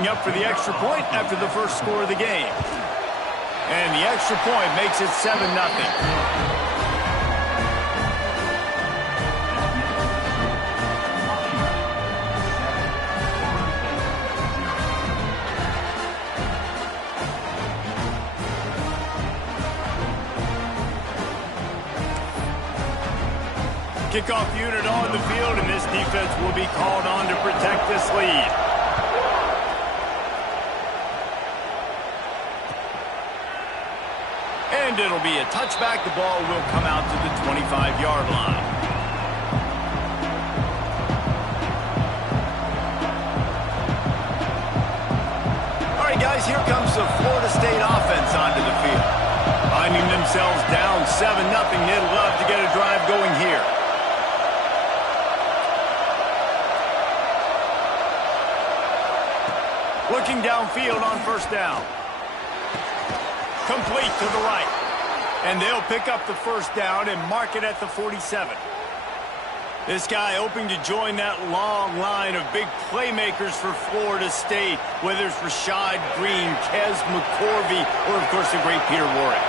lining up for the extra point after the first score of the game. And the extra point makes it 7-0. Kickoff unit on the field, and this defense will be called on to protect this lead. And it'll be a touchback. The ball will come out to the 25-yard line. All right, guys, here comes the Florida State offense onto the field. Finding themselves down 7-0, they'd love to get a drive going here. Looking downfield on first down. Complete to the right. And they'll pick up the first down and mark it at the 47. This guy hoping to join that long line of big playmakers for Florida State, whether it's Rashad Green, Kez McCorvey, or, of course, the great Peter Warrick.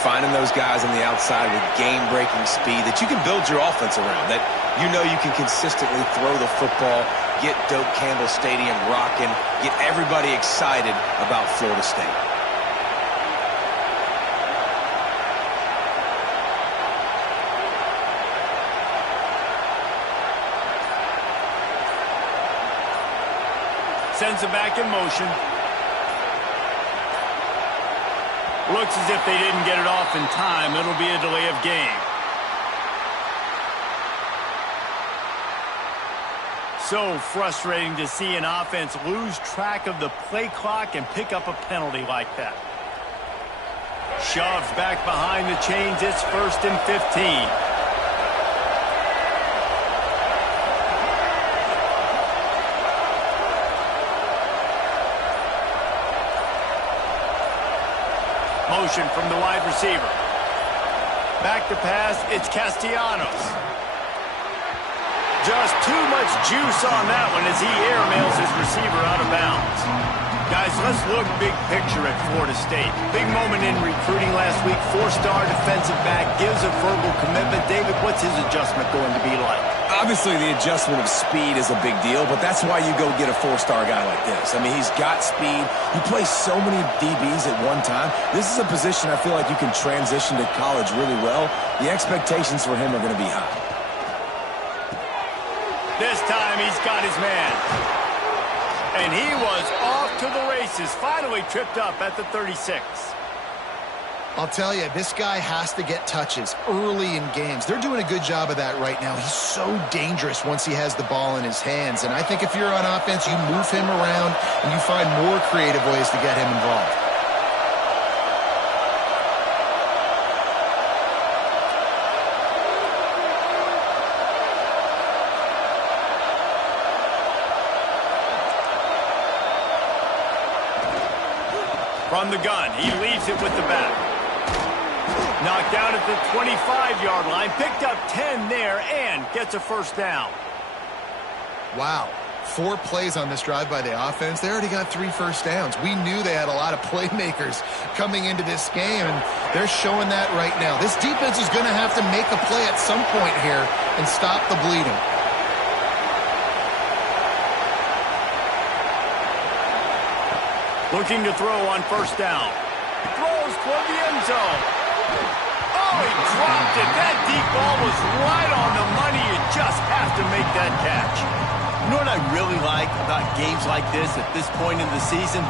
Finding those guys on the outside with game-breaking speed that you can build your offense around, that you know you can consistently throw the football, get Doak Campbell Stadium rocking, get everybody excited about Florida State. Sends it back in motion. Looks as if they didn't get it off in time. It'll be a delay of game. So frustrating to see an offense lose track of the play clock and pick up a penalty like that. Shoved back behind the chains. It's 1st and 15. Motion from the wide receiver. Back to pass, it's Castellanos. Just too much juice on that one as he airmails his receiver out of bounds. Guys, let's look big picture at Florida State. Big moment in recruiting last week. 4-star defensive back gives a verbal commitment. David, what's his adjustment going to be like? Obviously, the adjustment of speed is a big deal, but that's why you go get a 4-star guy like this. I mean, he's got speed. He plays so many DBs at one time. This is a position I feel like you can transition to college really well. The expectations for him are going to be high. This time he's got his man. And he was off to the races, finally tripped up at the 36. I'll tell you, this guy has to get touches early in games. They're doing a good job of that right now. He's so dangerous once he has the ball in his hands. And I think if you're on offense, you move him around and you find more creative ways to get him involved. From the gun, he leaves it with the back. Knocked down at the 25-yard line, picked up 10 there, and gets a first down. Wow. 4 plays on this drive by the offense. They already got 3 first downs. We knew they had a lot of playmakers coming into this game, and they're showing that right now. This defense is going to have to make a play at some point here and stop the bleeding. Looking to throw on first down. Throws toward the end zone. Oh, he dropped it. That deep ball was right on the money. You just have to make that catch. You know what I really like about games like this at this point in the season?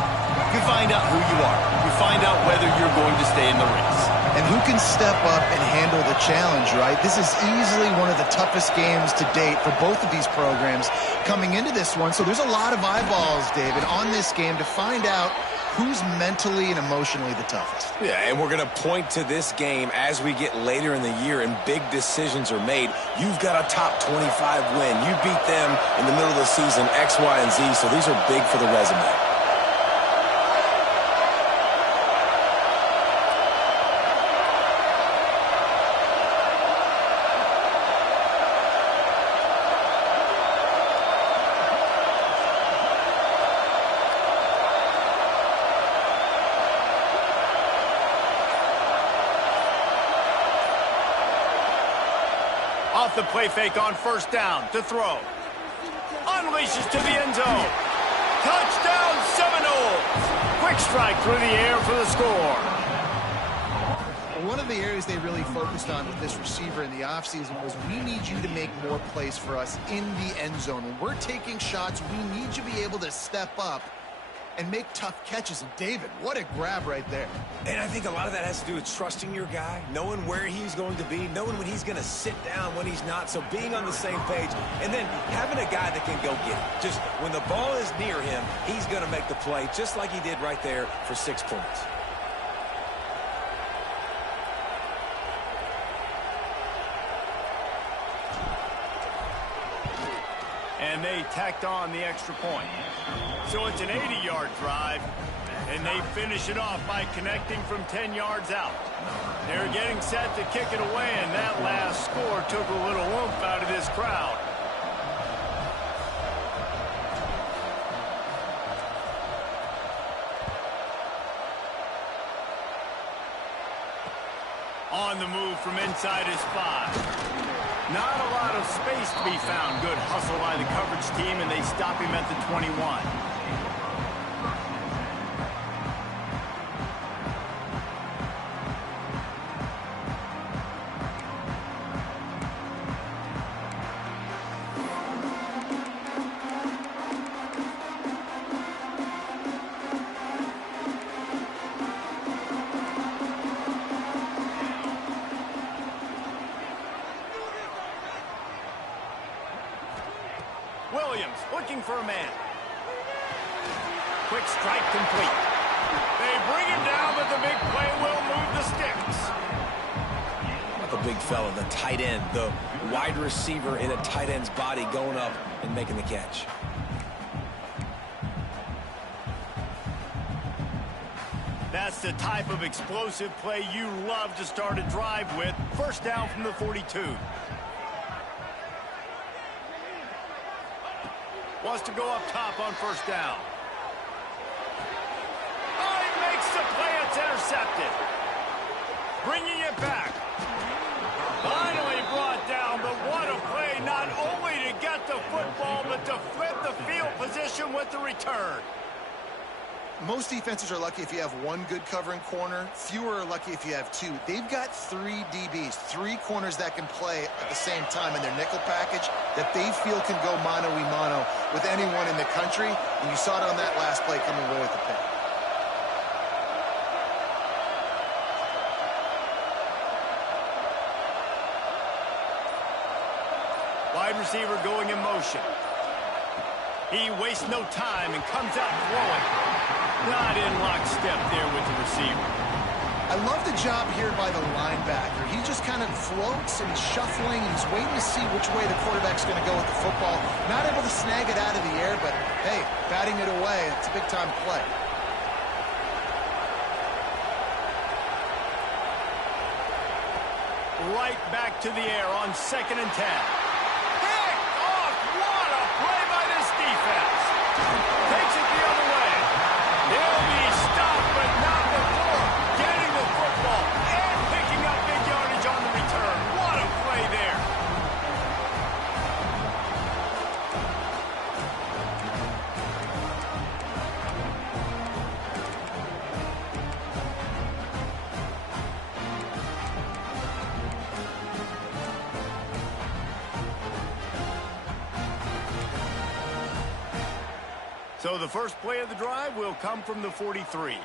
You find out who you are. You find out whether you're going to stay in the race. And who can step up and handle the challenge, right? This is easily one of the toughest games to date for both of these programs coming into this one. So there's a lot of eyeballs, David, on this game to find out who's mentally and emotionally the toughest. Yeah, and we're going to point to this game as we get later in the year and big decisions are made. You've got a top 25 win. You beat them in the middle of the season, X, Y, and Z, so these are big for the resume. the play fake on first down to throw. Unleashes to the end zone. Touchdown Seminoles! Quick strike through the air for the score. One of the areas they really focused on with this receiver in the offseason was we need you to make more plays for us in the end zone. When we're taking shots, we need you to be able to step up and make tough catches. And David, what a grab right there. And I think a lot of that has to do with trusting your guy, knowing where he's going to be, knowing when he's going to sit down, when he's not. So being on the same page, and then having a guy that can go get it. Just when the ball is near him, he's going to make the play, just like he did right there for 6 points. And they tacked on the extra point. So it's an 80-yard drive, and they finish it off by connecting from 10 yards out. They're getting set to kick it away, and that last score took a little oomph out of this crowd. On the move from inside his 5. Not a lot of space to be found. Good hustle by the coverage team, and they stop him at the 21. Williams looking for a man. Quick strike complete. They bring him down, but the big play will move the sticks. Not the big fella, the tight end, the wide receiver in a tight end's body going up and making the catch. That's the type of explosive play you love to start a drive with. First down from the 42. Wants to go up top on first down. Oh, he makes the play. It's intercepted. Bringing it back. Finally brought down, but what a play. Not only to get the football, but to flip the field position with the return. Most defenses are lucky if you have one good covering corner. Fewer are lucky if you have two. They've got 3 DBs, 3 corners that can play at the same time in their nickel package that they feel can go mano-a-mano with anyone in the country. And you saw it on that last play coming away with the pick. Wide receiver going in motion. He wastes no time and comes out throwing. Not in lockstep there with the receiver. I love the job here by the linebacker. He just kind of floats and he's shuffling and he's waiting to see which way the quarterback's going to go with the football. Not able to snag it out of the air, but hey, batting it away, it's a big-time play. Right back to the air on 2nd and 10. Pick off! What a play by this defense. Takes it the other way. He'll be stopped, but not before getting the football and picking up big yardage on the return. What a play there. So the first play of the drive will come from the 43.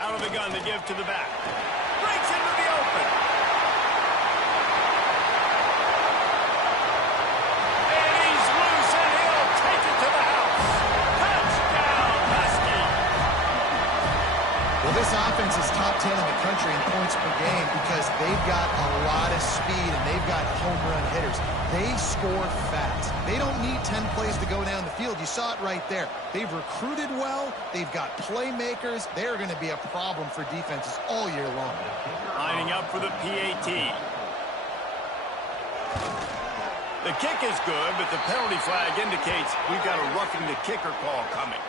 Out of the gun to give to the back. Breaks into the open. And he's loose and he'll take it to the house. Touchdown, Husky. Well, this offense is top 10 in the country in points per game because they've got a lot of speed and they've got home run hitters. They score fast. They don't need 10 plays to go down the field. You saw it right there. They've recruited well. They've got playmakers. They're going to be a problem for defenses all year long. Lining up for the PAT. The kick is good, but the penalty flag indicates we've got a roughing the kicker call coming.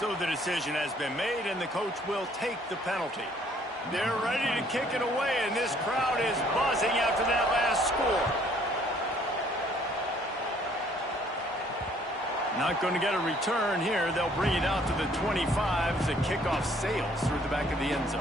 So the decision has been made, and the coach will take the penalty. They're ready to kick it away, and this crowd is buzzing after that last score. Not going to get a return here. They'll bring it out to the 25 as the kickoff sails through the back of the end zone.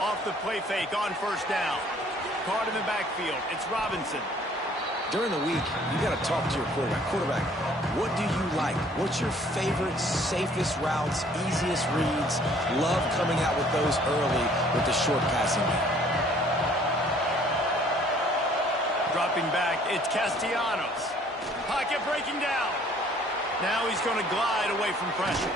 Off the play fake on first down. Caught in the backfield. It's Robinson. During the week, you got to talk to your quarterback. Quarterback, what do you like? What's your favorite, safest routes, easiest reads? Love coming out with those early with the short passing game. Dropping back, it's Castellanos. Pocket breaking down. Now he's going to glide away from pressure.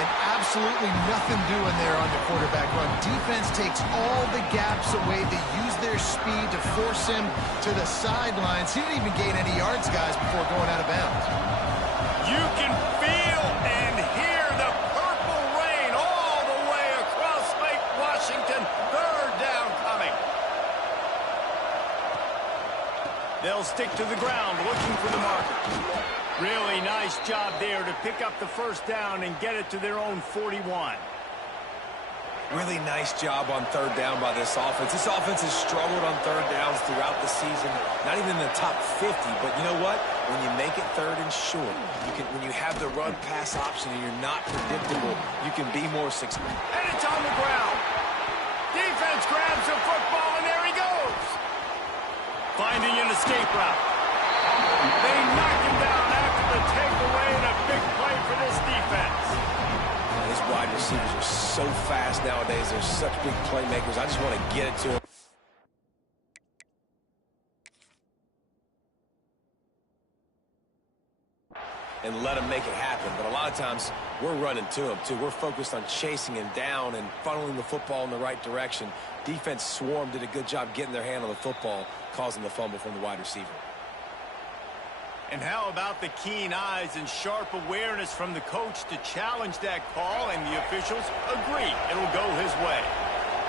And absolutely nothing doing there on the quarterback run. Defense takes all the gaps away. They use their speed to force him to the sidelines. He didn't even gain any yards, guys, before going out of bounds. You can feel and hear the purple rain all the way across Lake Washington. Third down coming. They'll stick to the ground looking for the marker. Really nice job there to pick up the first down and get it to their own 41. Really nice job on third down by this offense. This offense has struggled on third downs throughout the season. Not even in the top 50, but you know what? When you make it third and short, when you have the run-pass option and you're not predictable, you can be more successful. And it's on the ground. Defense grabs the football, and there he goes. Finding an escape route. They knock him down after the takeaway, and a big play for this defense. These wide receivers are so fast nowadays. They're such big playmakers. I just want to get it to them. And let them make it happen. But a lot of times, we're running to them, too. We're focused on chasing him down and funneling the football in the right direction. Defense swarm did a good job getting their hand on the football, causing the fumble from the wide receiver. And how about the keen eyes and sharp awareness from the coach to challenge that call, and the officials agree it'll go his way.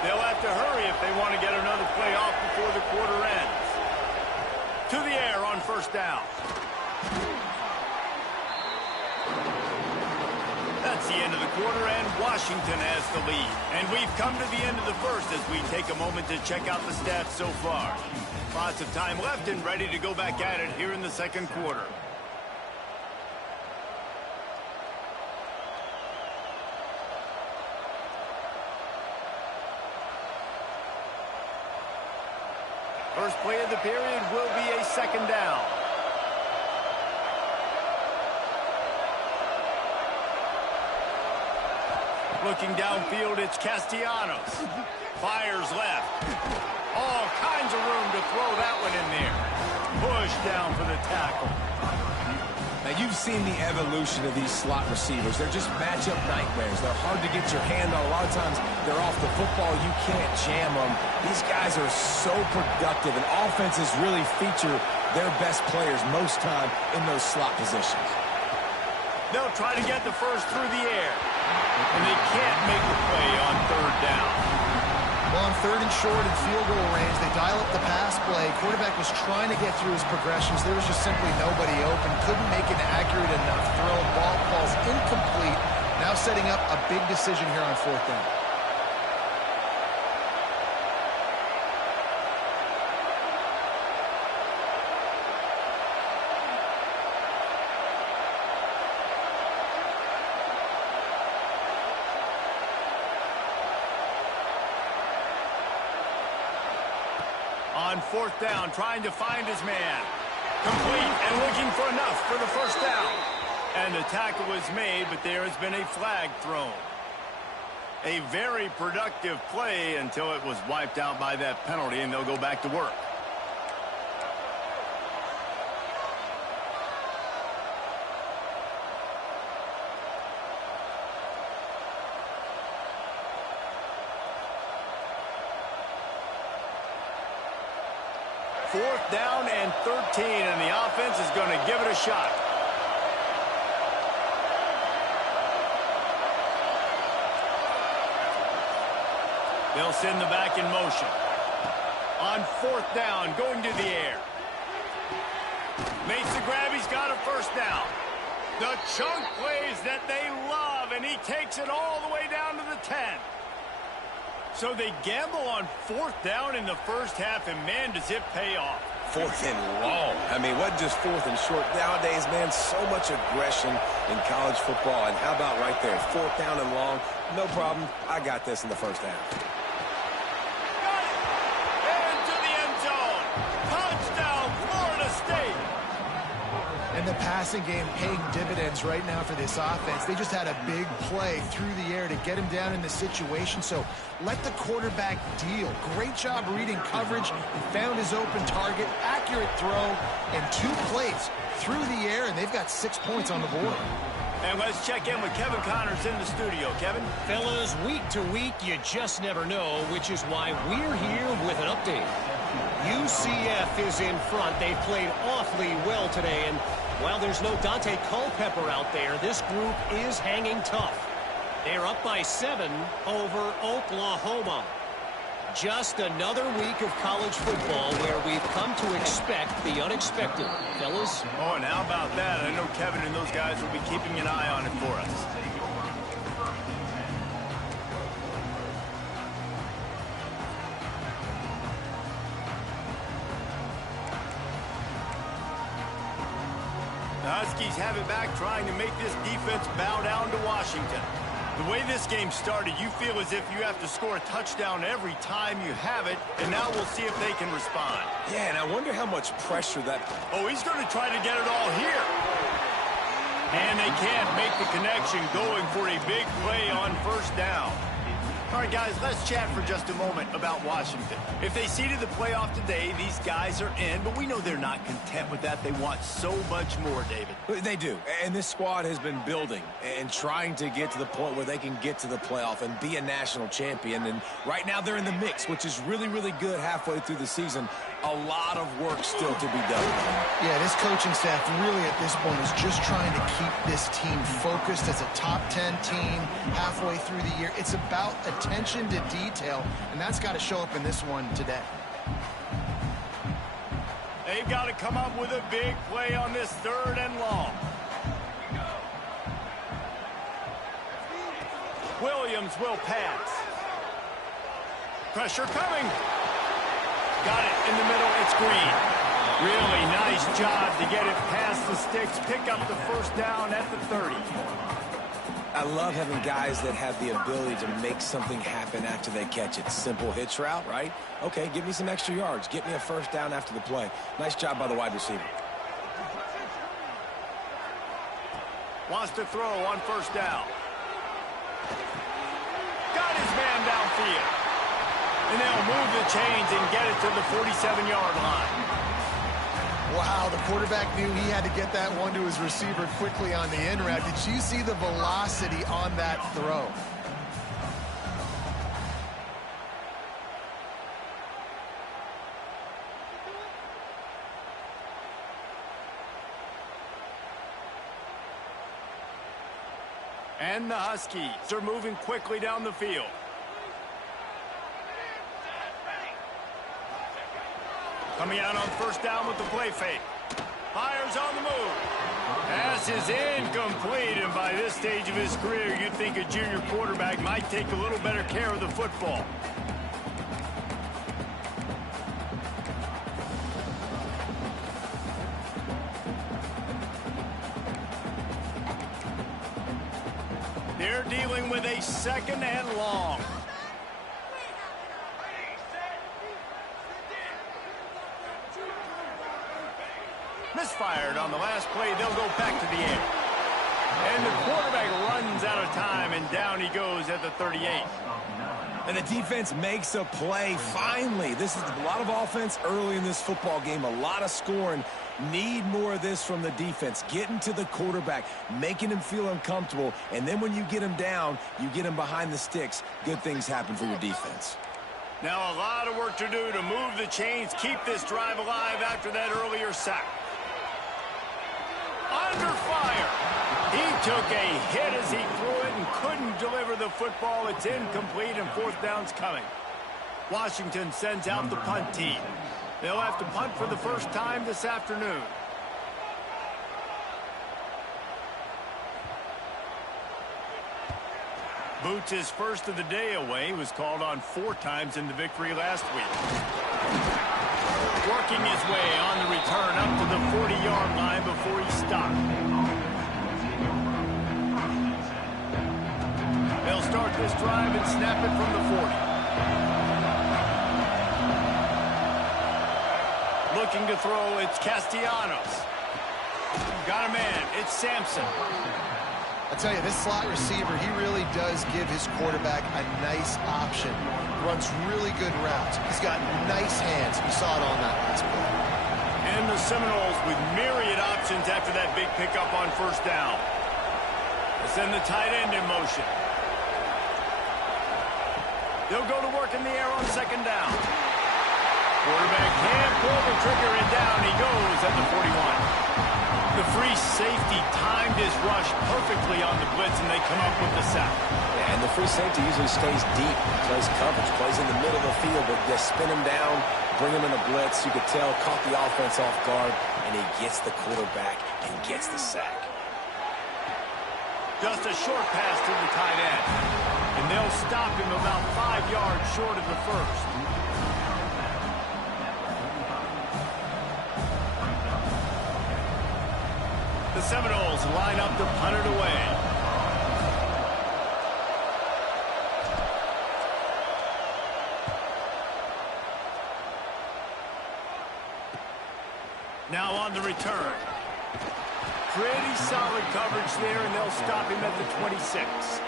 They'll have to hurry if they want to get another play off before the quarter ends. To the air on first down. That's the end of the quarter, and Washington has the lead. And we've come to the end of the first as we take a moment to check out the stats so far. Lots of time left and ready to go back at it here in the second quarter. First play of the period will be a second down. Looking downfield, it's Castellanos. Fires left. All kinds of room to throw that one in there. Push down for the tackle. Now, you've seen the evolution of these slot receivers. They're just matchup nightmares. They're hard to get your hand on. A lot of times, they're off the football. You can't jam them. These guys are so productive, and offenses really feature their best players most time in those slot positions. They'll try to get the first through the air, and they can't make the play on third down. Well, on third and short and field goal range, they dial up the pass play. Quarterback was trying to get through his progressions. There was just simply nobody open. Couldn't make an accurate enough throw. Ball falls incomplete. Now setting up a big decision here on fourth down. On fourth down, trying to find his man. Complete and looking for enough for the first down. And the tackle was made, but there has been a flag thrown. A very productive play until it was wiped out by that penalty, and they'll go back to work. 4th down and 13, and the offense is going to give it a shot. They'll send the back in motion. On 4th down, going to the air. Makes the grab, he's got a 1st down. The chunk plays that they love, and he takes it all the way down to the 10. So they gamble on 4th down in the first half, and man, does it pay off. 4th and long. I mean, what just 4th and short? Nowadays, man, so much aggression in college football. And how about right there, 4th down and long? No problem. I got this in the first half. And the passing game paying dividends right now for this offense. They just had a big play through the air to get him down in the situation. So let the quarterback deal. Great job reading coverage. He found his open target, accurate throw, and 2 plays through the air, and they've got 6 points on the board. And let's check in with Kevin Connors in the studio. Kevin? Fellas, week to week, you just never know, which is why we're here with an update. UCF is in front. They played awfully well today, and while there's no Dante Culpepper out there, this group is hanging tough. They're up by 7 over Oklahoma. Just another week of college football where we've come to expect the unexpected. Fellas? Oh, and how about that? I know Kevin and those guys will be keeping an eye on it for us. The Huskies have it back, trying to make this defense bow down to Washington. The way this game started, you feel as if you have to score a touchdown every time you have it, and now we'll see if they can respond. Yeah, and I wonder how much pressure that... Oh, he's going to try to get it all here. And they can't make the connection, going for a big play on 1st down. All right, guys, let's chat for just a moment about Washington. If they seeded the playoff today, these guys are in, but we know they're not content with that. They want so much more, David. They do, and this squad has been building and trying to get to the point where they can get to the playoff and be a national champion. And right now they're in the mix, which is really, really good halfway through the season. A lot of work still to be done. Yeah, this coaching staff really at this point is just trying to keep this team focused as a top 10 team halfway through the year. It's about attention to detail, and that's got to show up in this one today. They've got to come up with a big play on this 3rd and long. Williams will pass. Pressure coming. Got it in the middle. It's Green. Really nice job to get it past the sticks. Pick up the 1st down at the 30. I love having guys that have the ability to make something happen after they catch it. Simple hitch route, right? Okay, give me some extra yards. Get me a 1st down after the play. Nice job by the wide receiver. Wants to throw on 1st down. Got his man downfield. And they'll move the chains and get it to the 47-yard line. Wow, the quarterback knew he had to get that one to his receiver quickly on the in route. Did you see the velocity on that throw? And the Huskies are moving quickly down the field. Coming out on 1st down with the play fake. Fires on the move. Pass is incomplete, and by this stage of his career, you'd think a junior quarterback might take a little better care of the football. They're dealing with a 2nd and long. Misfired on the last play. They'll go back to the air. And the quarterback runs out of time, and down he goes at the 38. And the defense makes a play, finally. This is a lot of offense early in this football game, a lot of scoring. Need more of this from the defense. Getting to the quarterback, making him feel uncomfortable, and then when you get him down, you get him behind the sticks. Good things happen for your defense. Now a lot of work to do to move the chains, keep this drive alive after that earlier sack. Under fire. He took a hit as he threw it and couldn't deliver the football. It's incomplete and fourth down's coming. Washington sends out the punt team. They'll have to punt for the first time this afternoon. Boots' first of the day away was called on 4 times in the victory last week. Working his way on the return up to the 40-yard line before he stopped. They'll start this drive and snap it from the 40. Looking to throw, it's Castellanos. Got a man, it's Sampson. I tell you, this slot receiver, he really does give his quarterback a nice option. Runs really good routes. He's got nice hands. We saw it on that last play. And the Seminoles with myriad options after that big pickup on first down. They send the tight end in motion. They'll go to work in the air on second down. Quarterback can't pull the trigger, and down he goes at the 41. The free safety timed his rush perfectly on the blitz, and they come up with the sack. Yeah, and the free safety usually stays deep, plays coverage, plays in the middle of the field, but they spin him down, bring him in a blitz. You could tell, caught the offense off guard, and he gets the quarterback and gets the sack. Just a short pass to the tight end, and they'll stop him about 5 yards short of the first. The Seminoles line up to punt it away. Now on the return. Pretty solid coverage there, and they'll stop him at the 26.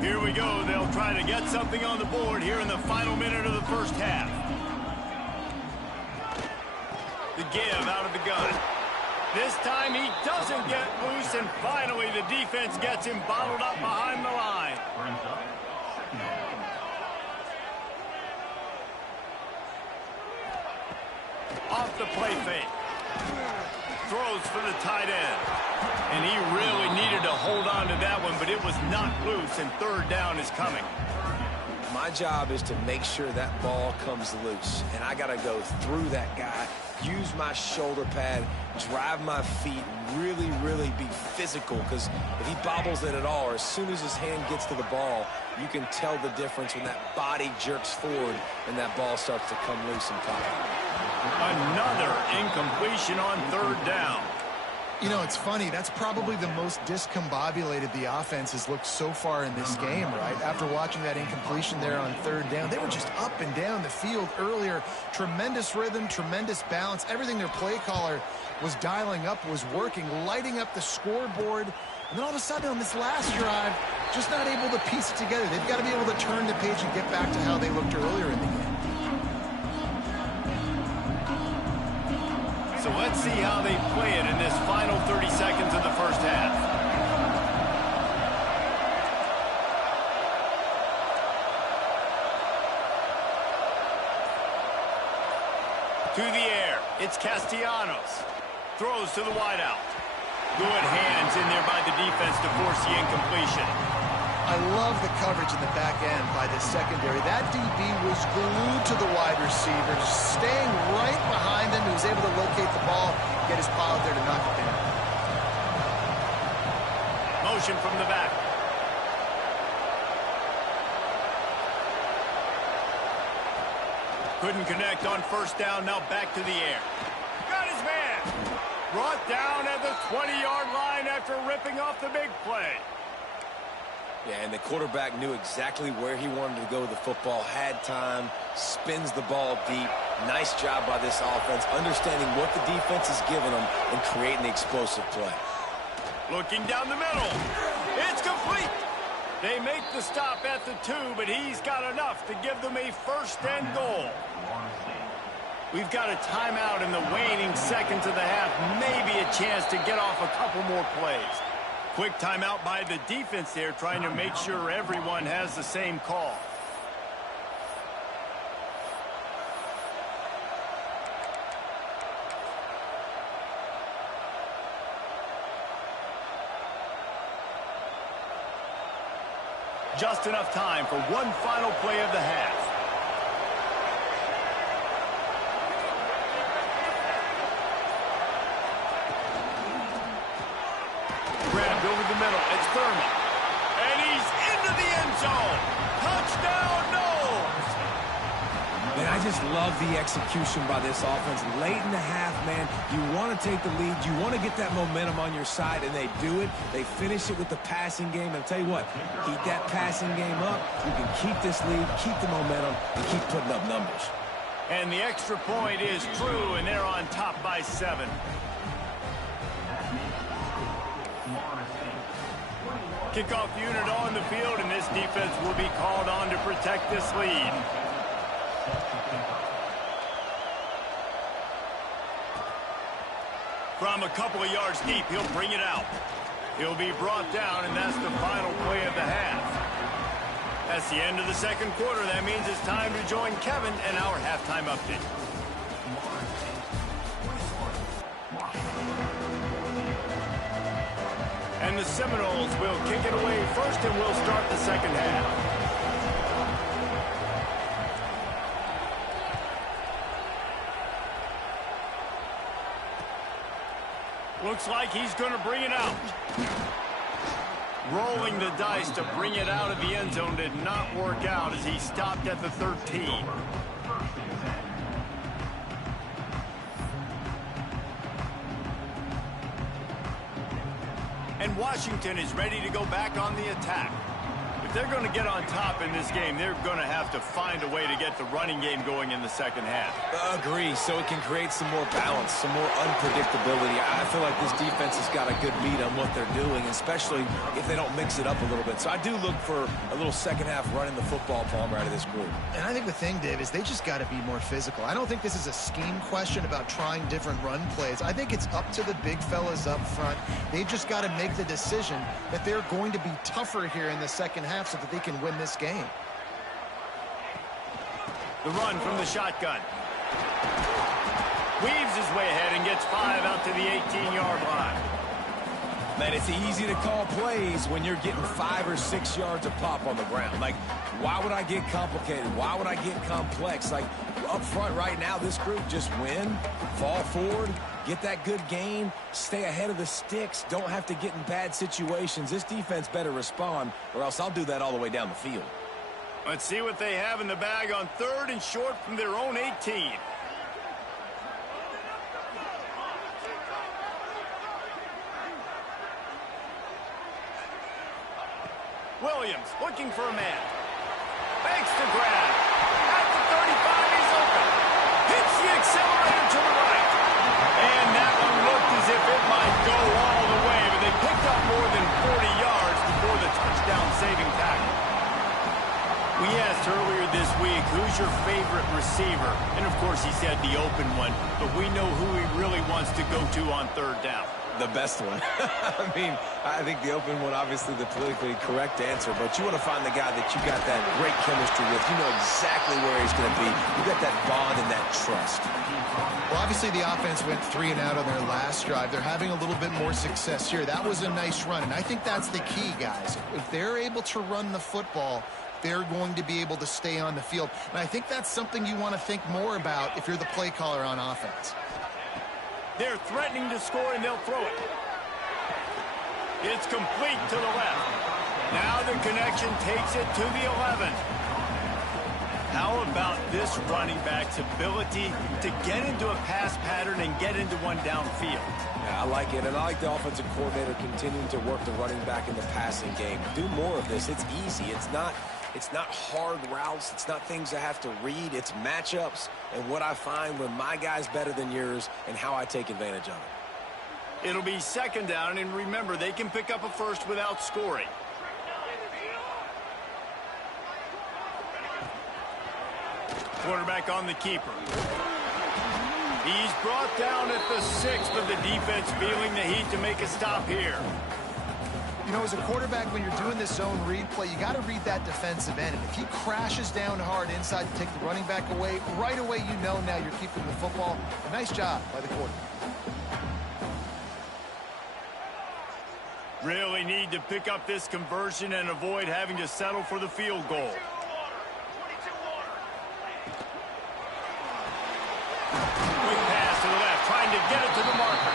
Here we go. They'll try to get something on the board here in the final minute of the first half. The give out of the gun. This time he doesn't get loose, and finally the defense gets him bottled up behind the line. Off the play fake. Throws for the tight end. And he really needed to hold on to that one, but it was not loose, and third down is coming. My job is to make sure that ball comes loose, and I got to go through that guy, use my shoulder pad, drive my feet, really be physical, because if he bobbles it at all, or as soon as his hand gets to the ball, you can tell the difference when that body jerks forward and that ball starts to come loose and pop. Another incompletion on third down. You know, it's funny. That's probably the most discombobulated the offense has looked so far in this game, right? After watching that incompletion there on third down, they were just up and down the field earlier. Tremendous rhythm, tremendous balance. Everything their play caller was dialing up was working, lighting up the scoreboard. And then all of a sudden on this last drive, just not able to piece it together. They've got to be able to turn the page and get back to how they looked earlier in the game. So let's see how they play it in this final 30 seconds of the first half. To the air, it's Castellanos. Throws to the wideout. Good hands in there by the defense to force the incompletion. I love the coverage in the back end by the secondary. That DB was glued to the wide receiver, staying right behind him. He was able to locate the ball, get his paw out there to knock it down. Motion from the back. Couldn't connect on first down, now back to the air. Got his man. Brought down at the 20-yard line after ripping off the big play. Yeah, and the quarterback knew exactly where he wanted to go with the football, had time, spins the ball deep. Nice job by this offense, understanding what the defense is giving them and creating the explosive play. Looking down the middle. It's complete. They make the stop at the 2, but he's got enough to give them a first and goal. We've got a timeout in the waning seconds of the half. Maybe a chance to get off a couple more plays. Quick timeout by the defense there, trying to make sure everyone has the same call. Just enough time for one final play of the half. Grabbed over the middle. It's Thurman. And he's into the end zone. Touchdown, Knowles. Man, I just love the execution by this offense. Late in the half, man, you want to take the lead. You want to get that momentum on your side, and they do it. They finish it with the passing game. And I'll tell you what, keep that passing game up. You can keep this lead, keep the momentum, and keep putting up numbers. And the extra point is true, and they're on top by 7. Kickoff unit on the field, and this defense will be called on to protect this lead. From a couple of yards deep, he'll bring it out. He'll be brought down, and that's the final play of the half. That's the end of the second quarter. That means it's time to join Kevin and our halftime update. And the Seminoles will kick it away first, and we'll start the second half. Looks like he's going to bring it out. Rolling the dice to bring it out of the end zone did not work out as he stopped at the 13. And Washington is ready to go back on the attack. If they're going to get on top in this game, they're going to have to find a way to get the running game going in the second half. Agree, so it can create some more balance, some more unpredictability. I feel like this defense has got a good beat on what they're doing, especially if they don't mix it up a little bit. So I do look for a little second half running the football Palmer out of this group. And I think the thing, Dave, is they just got to be more physical. I don't think this is a scheme question about trying different run plays. I think it's up to the big fellas up front. They've just got to make the decision that they're going to be tougher here in the second half so that they can win this game. The run from the shotgun. Weaves his way ahead and gets 5 out to the 18-yard line. Man, it's easy to call plays when you're getting 5 or 6 yards of pop on the ground. Like, why would I get complicated? Why would I get complex? Like, up front right now, this group just win, fall forward, get that good gain, stay ahead of the sticks, don't have to get in bad situations. This defense better respond, or else I'll do that all the way down the field. Let's see what they have in the bag on 3rd and short from their own 18. Williams looking for a man. Makes the grab. At the 35, he's open. Hits the accelerator to the right. And that one looked as if it might go all the way, but they picked up more than 40 yards before the touchdown-saving tackle. We asked earlier this week, who's your favorite receiver? And, of course, he said the open one, but we know who he really wants to go to on 3rd down. The best one. I mean, I think the open one, obviously the politically correct answer, but you want to find the guy that you got that great chemistry with. You know exactly where he's going to be. You got that bond and that trust. Well, obviously the offense went 3 and out on their last drive. They're having a little bit more success here. That was a nice run, and I think that's the key, guys. If they're able to run the football, they're going to be able to stay on the field. And I think that's something you want to think more about if you're the play caller on offense. They're threatening to score, and they'll throw it. It's complete to the left. Now the connection takes it to the 11. How about this running back's ability to get into a pass pattern and get into one downfield? Yeah, I like it, and I like the offensive coordinator continuing to work the running back in the passing game. Do more of this. It's easy. It's not hard routes. It's not things I have to read. It's matchups and what I find when my guy's better than yours and how I take advantage of it. It'll be second down, and remember, they can pick up a first without scoring. Quarterback on the keeper. He's brought down at the 6, but the defense feeling the heat to make a stop here. You know, as a quarterback, when you're doing this zone read play, you got to read that defensive end. And if he crashes down hard inside to take the running back away, right away you know now you're keeping the football. A nice job by the quarterback. Really need to pick up this conversion and avoid having to settle for the field goal. Quick pass to the left, trying to get it to the marker.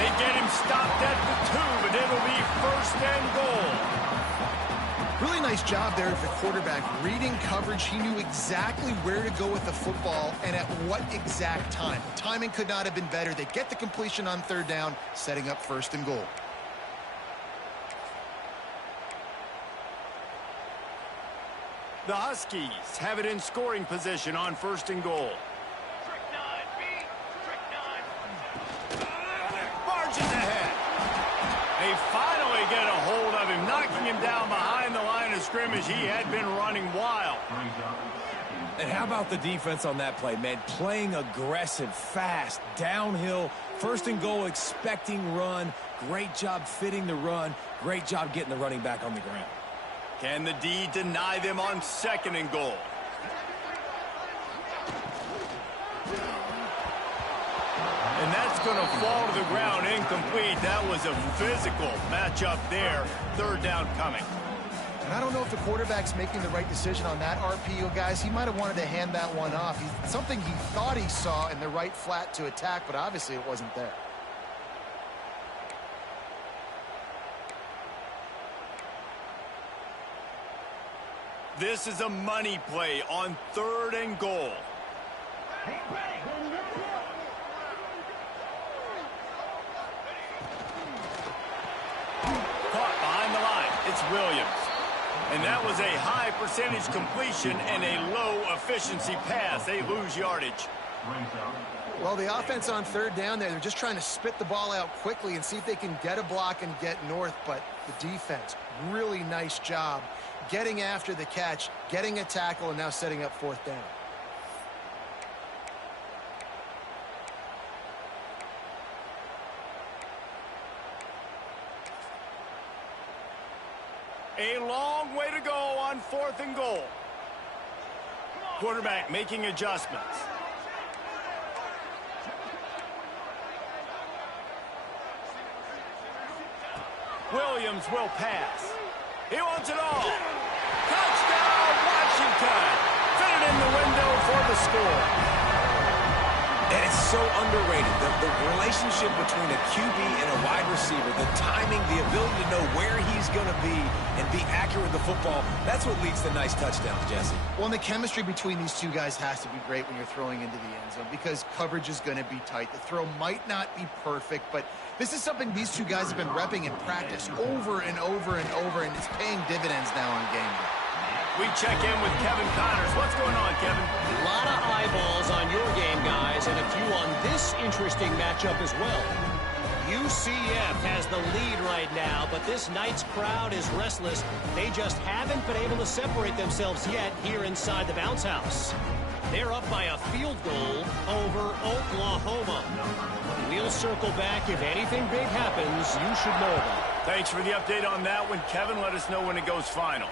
They get him stopped at the 2, but it'll be first and goal. Really nice job there of the quarterback. Reading coverage, he knew exactly where to go with the football and at what exact time. The timing could not have been better. They get the completion on third down, setting up first and goal. The Huskies have it in scoring position on first and goal. Marches ahead. They finally get a hold of him, knocking him down behind the line of scrimmage. He had been running wild. And how about the defense on that play, man? Playing aggressive, fast, downhill, first and goal, expecting run. Great job fitting the run. Great job getting the running back on the ground. Can the D deny them on second and goal? And that's going to fall to the ground incomplete. That was a physical matchup there. Third down coming. And I don't know if the quarterback's making the right decision on that RPO, guys. He might have wanted to hand that one off. Something he thought he saw in the right flat to attack, but obviously it wasn't there. This is a money play on third and goal. Caught behind the line. It's Williams. And that was a high percentage completion and a low efficiency pass. They lose yardage. Well, the offense on third down there, they're just trying to spit the ball out quickly and see if they can get a block and get north. But the defense, really nice job getting after the catch, getting a tackle, and now setting up fourth down. A long way to go on fourth and goal. Quarterback making adjustments. Williams will pass. He wants it all. Touchdown, Washington. Fit it in the window for the score. And it's so underrated. The relationship between a QB and a wide receiver, the timing, the ability to know where he's going to be and be accurate with the football, that's what leads to nice touchdowns, Jesse. Well, and the chemistry between these two guys has to be great when you're throwing into the end zone because coverage is going to be tight. The throw might not be perfect, but this is something these two guys have been repping in practice over and over and over, and it's paying dividends now on game day. We check in with Kevin Connors. What's going on, Kevin? A lot of eyeballs on your game, guys, and a few on this interesting matchup as well. UCF has the lead right now, but this Knights crowd is restless. They just haven't been able to separate themselves yet here inside the bounce house. They're up by a field goal over Oklahoma. We'll circle back. If anything big happens, you should know about it. Thanks for the update on that one, Kevin. Let us know when it goes final.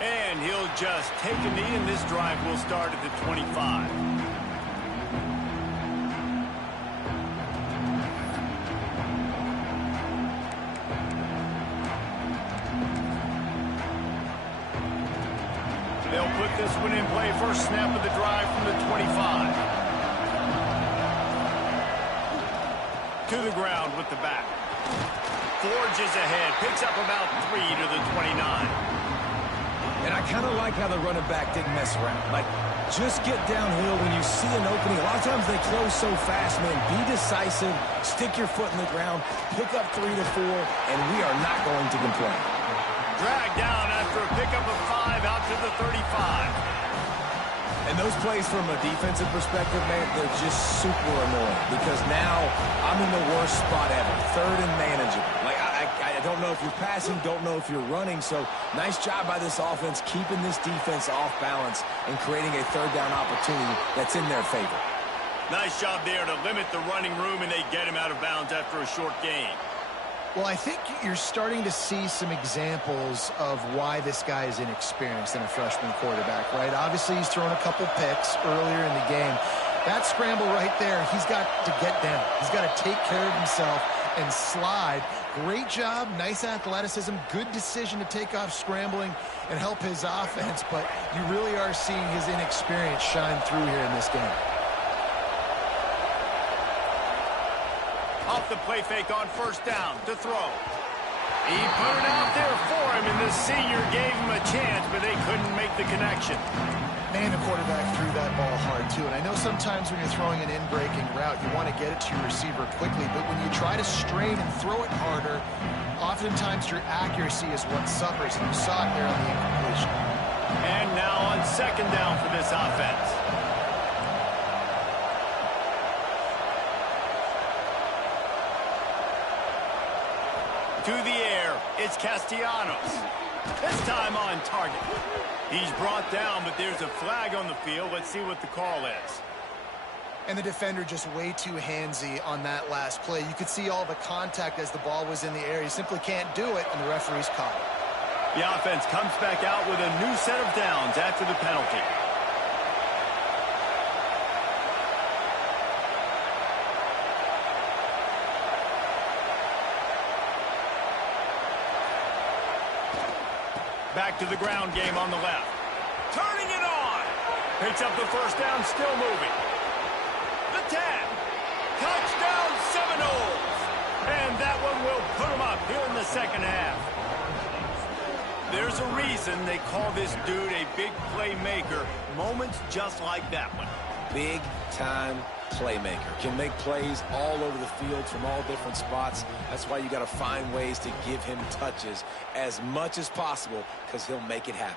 And he'll just take a knee, and this drive will start at the 25. They'll put this one in play. First snap of the drive from the 25. To the ground with the back. Forges ahead. Picks up about 3 to the 29. And I kind of like how the running back didn't mess around. Like, just get downhill when you see an opening. A lot of times they close so fast, man. Be decisive, stick your foot in the ground, pick up 3 to 4, and we are not going to complain. Dragged down after a pickup of 5 out to the 35. And those plays from a defensive perspective, man, they're just super annoying because now I'm in the worst spot ever, third and manageable. Like, I don't know if you're passing, don't know if you're running, so nice job by this offense keeping this defense off balance and creating a third down opportunity that's in their favor. Nice job there to limit the running room, and they get him out of bounds after a short gain. Well, I think you're starting to see some examples of why this guy is inexperienced in a freshman quarterback, right? Obviously, he's thrown a couple picks earlier in the game. That scramble right there, he's got to get down. He's got to take care of himself and slide. Great job, nice athleticism, good decision to take off scrambling and help his offense, but you really are seeing his inexperience shine through here in this game. Off the play fake on first down to throw. He put it out there for him, and the senior gave him a chance, but they couldn't make the connection. Man, the quarterback threw that ball hard, too. And I know sometimes when you're throwing an in-breaking route, you want to get it to your receiver quickly. But when you try to strain and throw it harder, oftentimes your accuracy is what suffers. And you saw it there on the incompletion. And now on second down for this offense. To the air, it's Castellanos. This time on target. He's brought down, but there's a flag on the field. Let's see what the call is. And the defender just way too handsy on that last play. You could see all the contact as the ball was in the air. He simply can't do it, and the referee's caught it. The offense comes back out with a new set of downs after the penalty. Back to the ground game on the left. Turning it on. Picks up the first down, still moving. The 10. Touchdown Seminoles. And that one will put them up here in the second half. There's a reason they call this dude a big playmaker. Moments just like that one. Big-time playmaker. Can make plays all over the field from all different spots. That's why you got to find ways to give him touches as much as possible because he'll make it happen.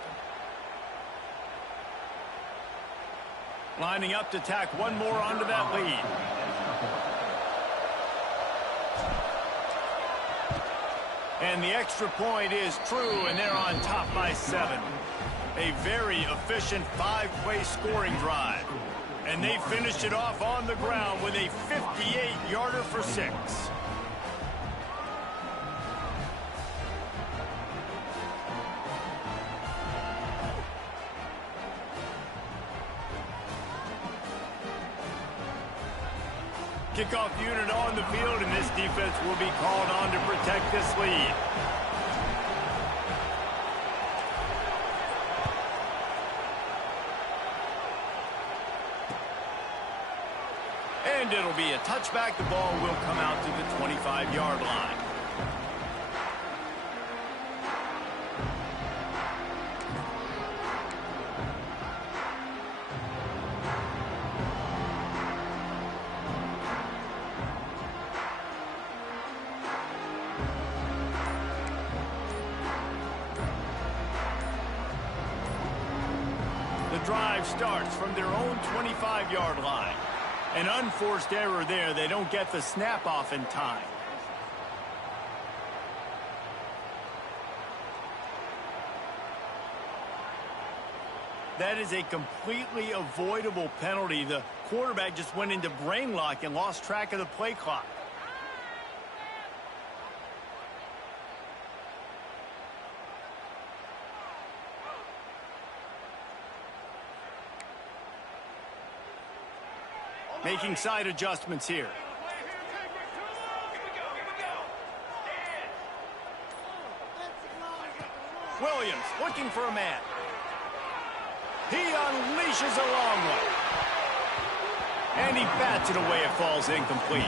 Lining up to tack one more onto that lead. And the extra point is true, and they're on top by 7. A very efficient 5-play scoring drive. And they finished it off on the ground with a 58-yarder for 6. Kickoff unit on the field, and this defense will be called on to protect this lead. And it'll be a touchback. The ball will come out to the 25-yard line. The drive starts from their own 25-yard line. An unforced error there. They don't get the snap off in time. That is a completely avoidable penalty. The quarterback just went into brain lock and lost track of the play clock. Making side adjustments here. Williams looking for a man. He unleashes a long one. And he bats it away. It falls incomplete.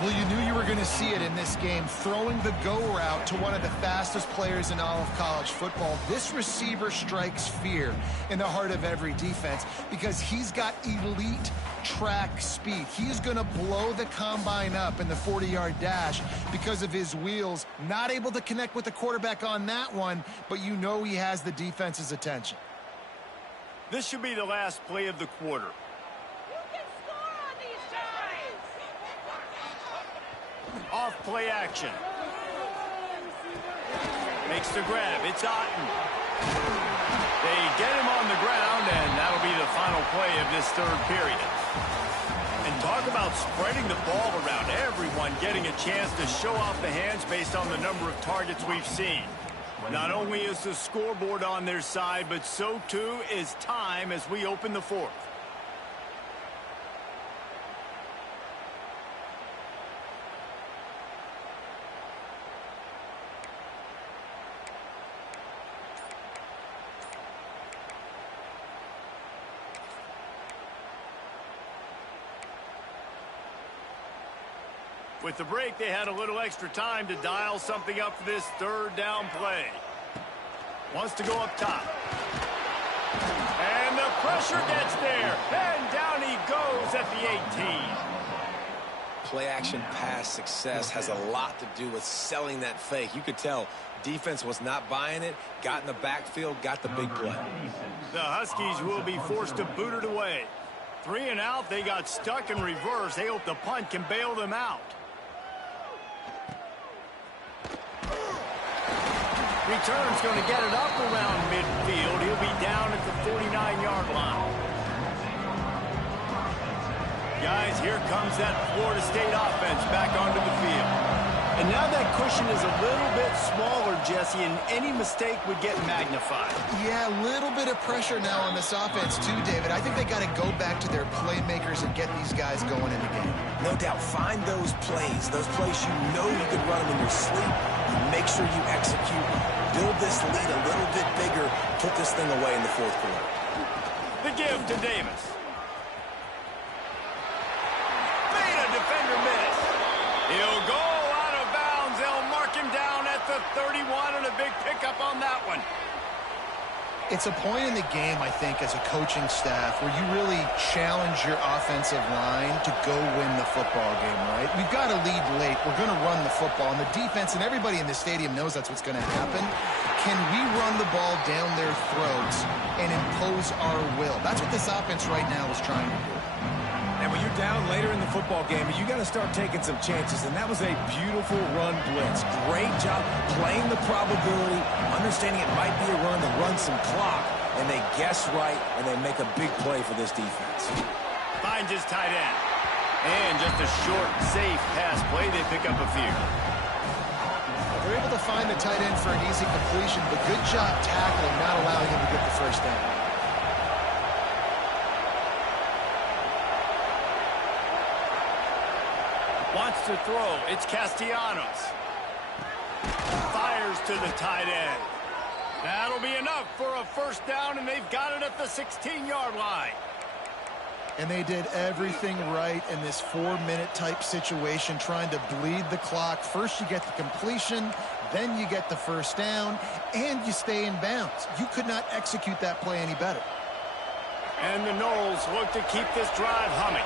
Well, you knew you were going to see it in this game, throwing the go route to one of the fastest players in all of college football. This receiver strikes fear in the heart of every defense because he's got elite track speed. He's going to blow the combine up in the 40-yard dash because of his wheels. Not able to connect with the quarterback on that one, but you know he has the defense's attention. This should be the last play of the quarter. You can score on these drives. Off play action. Makes the grab. It's Otten. They get him on the ground, and that'll be the final play of this third period. And talk about spreading the ball around, everyone getting a chance to show off the hands based on the number of targets we've seen. Not only is the scoreboard on their side, but so too is time as we open the fourth. With the break, they had a little extra time to dial something up for this third down play. Wants to go up top. And the pressure gets there. And down he goes at the 18. Play action pass success has a lot to do with selling that fake. You could tell defense was not buying it, got in the backfield, got the big play. The Huskies will be forced to boot it away. 3 and out, they got stuck in reverse. They hope the punt can bail them out. Return's going to get it up around midfield. He'll be down at the 49-yard line. Guys, here comes that Florida State offense back onto the field. And now that cushion is a little bit smaller, Jesse, and any mistake would get magnified. Yeah, a little bit of pressure now on this offense too, David. I think they got to go back to their playmakers and get these guys going in the game. No doubt, find those plays you know you could run them in your sleep. Make sure you execute. Build this lead a little bit bigger. Put this thing away in the fourth quarter. The give to Davis. Made a defender miss. He'll go out of bounds. They'll mark him down at the 31, and a big pickup on that one. It's a point in the game, I think, as a coaching staff where you really challenge your offensive line to go win the football game, right? We've got to lead late. We're going to run the football. And the defense and everybody in the stadium knows that's what's going to happen. Can we run the ball down their throats and impose our will? That's what this offense right now is trying to do. And when you're down later in the football game, you got to start taking some chances. And that was a beautiful run blitz. Great job playing the probability, understanding it might be a run to run some clock. And they guess right, and they make a big play for this defense. Finds his tight end. And just a short, safe pass play. They pick up a few. They're able to find the tight end for an easy completion, but good job tackling, not allowing him to get the first down. Wants to throw. It's Castellanos. Fires to the tight end. That'll be enough for a first down, and they've got it at the 16-yard line. And they did everything right in this 4-minute type situation, trying to bleed the clock. First you get the completion, then you get the first down, and you stay in bounds. You could not execute that play any better. And the Noles look to keep this drive humming.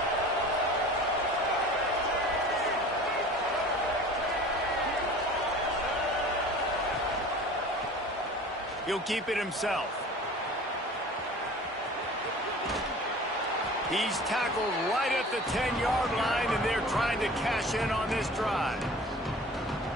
He'll keep it himself. He's tackled right at the 10-yard line, and they're trying to cash in on this drive.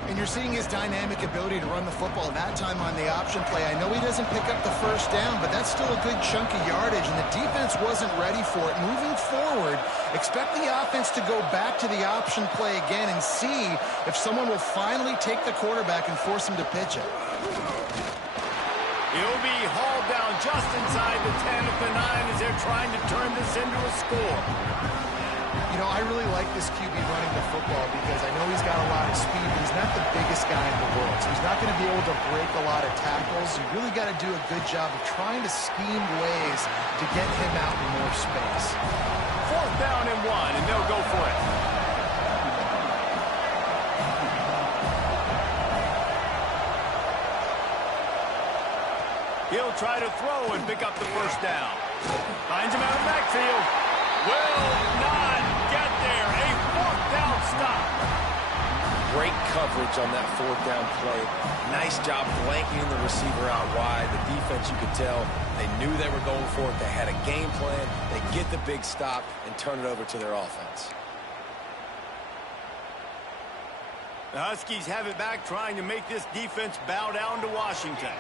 And you're seeing his dynamic ability to run the football that time on the option play. I know he doesn't pick up the first down, but that's still a good chunk of yardage, and the defense wasn't ready for it. Moving forward, expect the offense to go back to the option play again and see if someone will finally take the quarterback and force him to pitch it. He'll be hauled down just inside the 10 at the 9 as they're trying to turn this into a score. You know, I really like this QB running the football because I know he's got a lot of speed, but he's not the biggest guy in the world. So he's not going to be able to break a lot of tackles. You really got to do a good job of trying to scheme ways to get him out in more space. 4th down and 1, and they'll go for it. He'll try to throw and pick up the first down. Finds him out of the backfield. Will not get there. A 4th down stop. Great coverage on that fourth down play. Nice job blanking the receiver out wide. The defense, you could tell, they knew they were going for it. They had a game plan. They get the big stop and turn it over to their offense. The Huskies have it back, trying to make this defense bow down to Washington.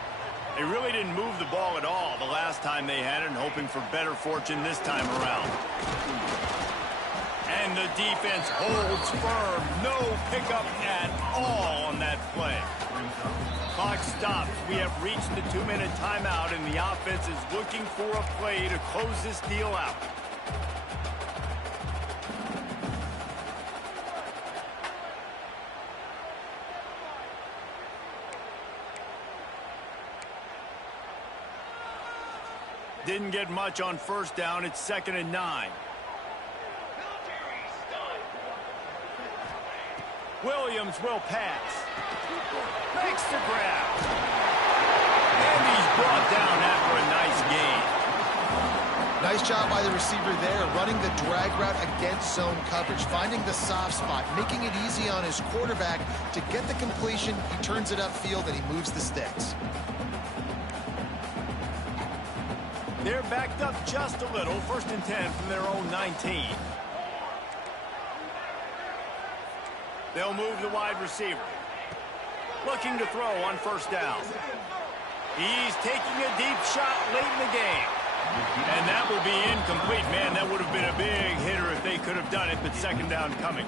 They really didn't move the ball at all the last time they had it, and hoping for better fortune this time around. And the defense holds firm. No pickup at all on that play. Clock stops. We have reached the 2-minute timeout, and the offense is looking for a play to close this deal out. Didn't get much on first down. It's 2nd and 9. Williams will pass. Makes the grab. And he's brought down after a nice gain. Nice job by the receiver there, running the drag route against zone coverage, finding the soft spot, making it easy on his quarterback to get the completion. He turns it upfield and he moves the sticks. They're backed up just a little. 1st and 10 from their own 19. They'll move the wide receiver. Looking to throw on first down. He's taking a deep shot late in the game. And that will be incomplete. Man, that would have been a big hitter if they could have done it, but 2nd down coming.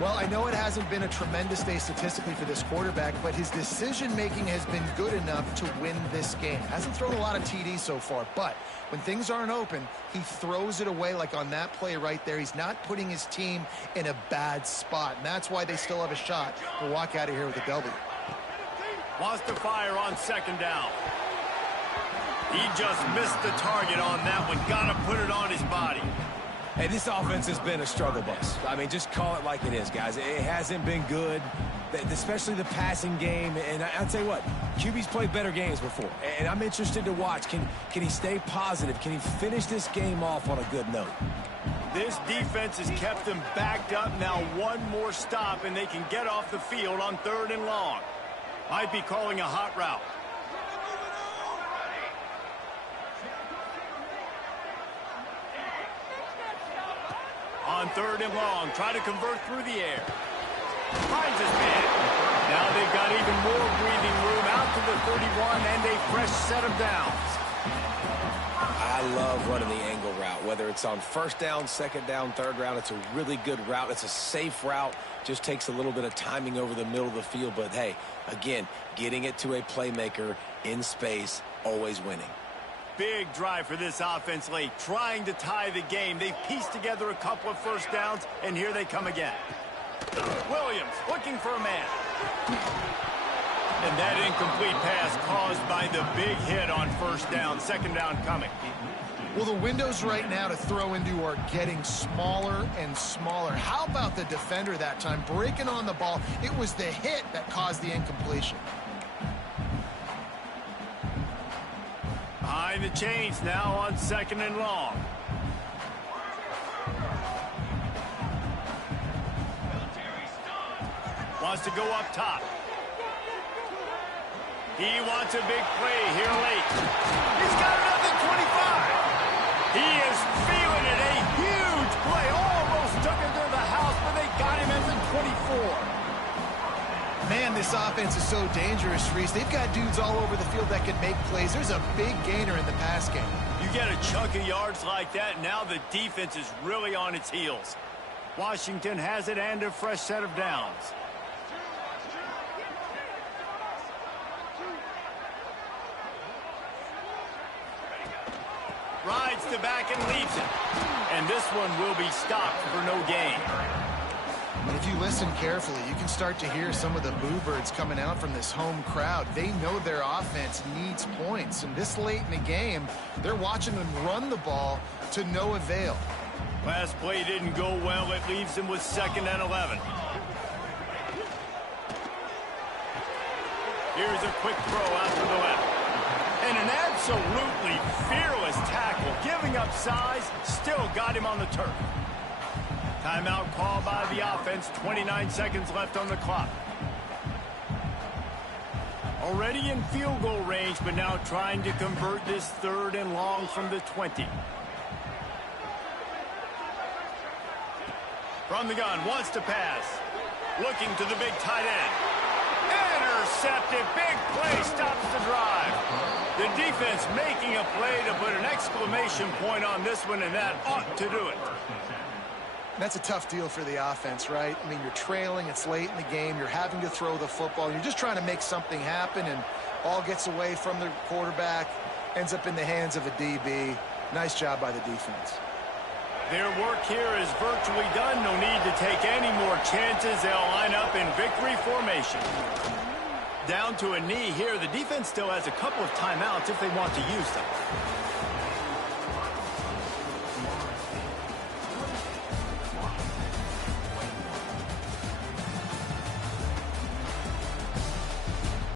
Well, I know it hasn't been a tremendous day statistically for this quarterback, but his decision-making has been good enough to win this game. Hasn't thrown a lot of TDs so far, but when things aren't open, he throws it away like on that play right there. He's not putting his team in a bad spot, and that's why they still have a shot to walk out of here with a W. Wants to fire on 2nd down. He just missed the target on that one. Got to put it on his body. Hey, this offense has been a struggle bus. I mean, just call it like it is, guys. It hasn't been good, especially the passing game. And I'll tell you what, QB's played better games before. And I'm interested to watch. Can he stay positive? Can he finish this game off on a good note? This defense has kept them backed up. Now one more stop, and they can get off the field on 3rd and long. Might be calling a hot route. On 3rd and long, try to convert through the air. Finds his man. Now they've got even more breathing room out to the 31 and a fresh set of downs. I love running the angle route, whether it's on 1st down, 2nd down, 3rd down. It's a really good route. It's a safe route. Just takes a little bit of timing over the middle of the field. But, hey, again, getting it to a playmaker in space, always winning. Big drive for this offense late, trying to tie the game. They've pieced together a couple of first downs, and here they come again. Williams looking for a man. And that incomplete pass caused by the big hit on first down. 2nd down coming. Well, the windows right now to throw into are getting smaller and smaller. How about the defender that time breaking on the ball? It was the hit that caused the incompletion. Behind the chains now on 2nd and long. Wants to go up top. He wants a big play here late. He's got another 25. He is feeling it. A huge play. Almost took him to the house, but they got him at the 24. Man, this offense is so dangerous, Reese. They've got dudes all over the field that can make plays. There's a big gainer in the pass game. You get a chunk of yards like that, now the defense is really on its heels. Washington has it and a fresh set of downs. Rides the back and leaves it. And this one will be stopped for no gain. And if you listen carefully, you can start to hear some of the boo birds coming out from this home crowd. They know their offense needs points. And this late in the game, they're watching them run the ball to no avail. Last play didn't go well. It leaves them with 2nd and 11. Here's a quick throw out to the left. And an absolutely fearless tackle. Giving up size, still got him on the turf. Timeout called by the offense. 29 seconds left on the clock. Already in field goal range, but now trying to convert this 3rd and long from the 20. From the gun, wants to pass. Looking to the big tight end. Intercepted. Big play stops the drive. The defense making a play to put an exclamation point on this one, and that ought to do it. That's a tough deal for the offense, right? I mean, you're trailing, it's late in the game, you're having to throw the football, you're just trying to make something happen, and all gets away from the quarterback, ends up in the hands of a DB. Nice job by the defense. Their work here is virtually done. No need to take any more chances. They'll line up in victory formation. Down to a knee here. The defense still has a couple of timeouts if they want to use them.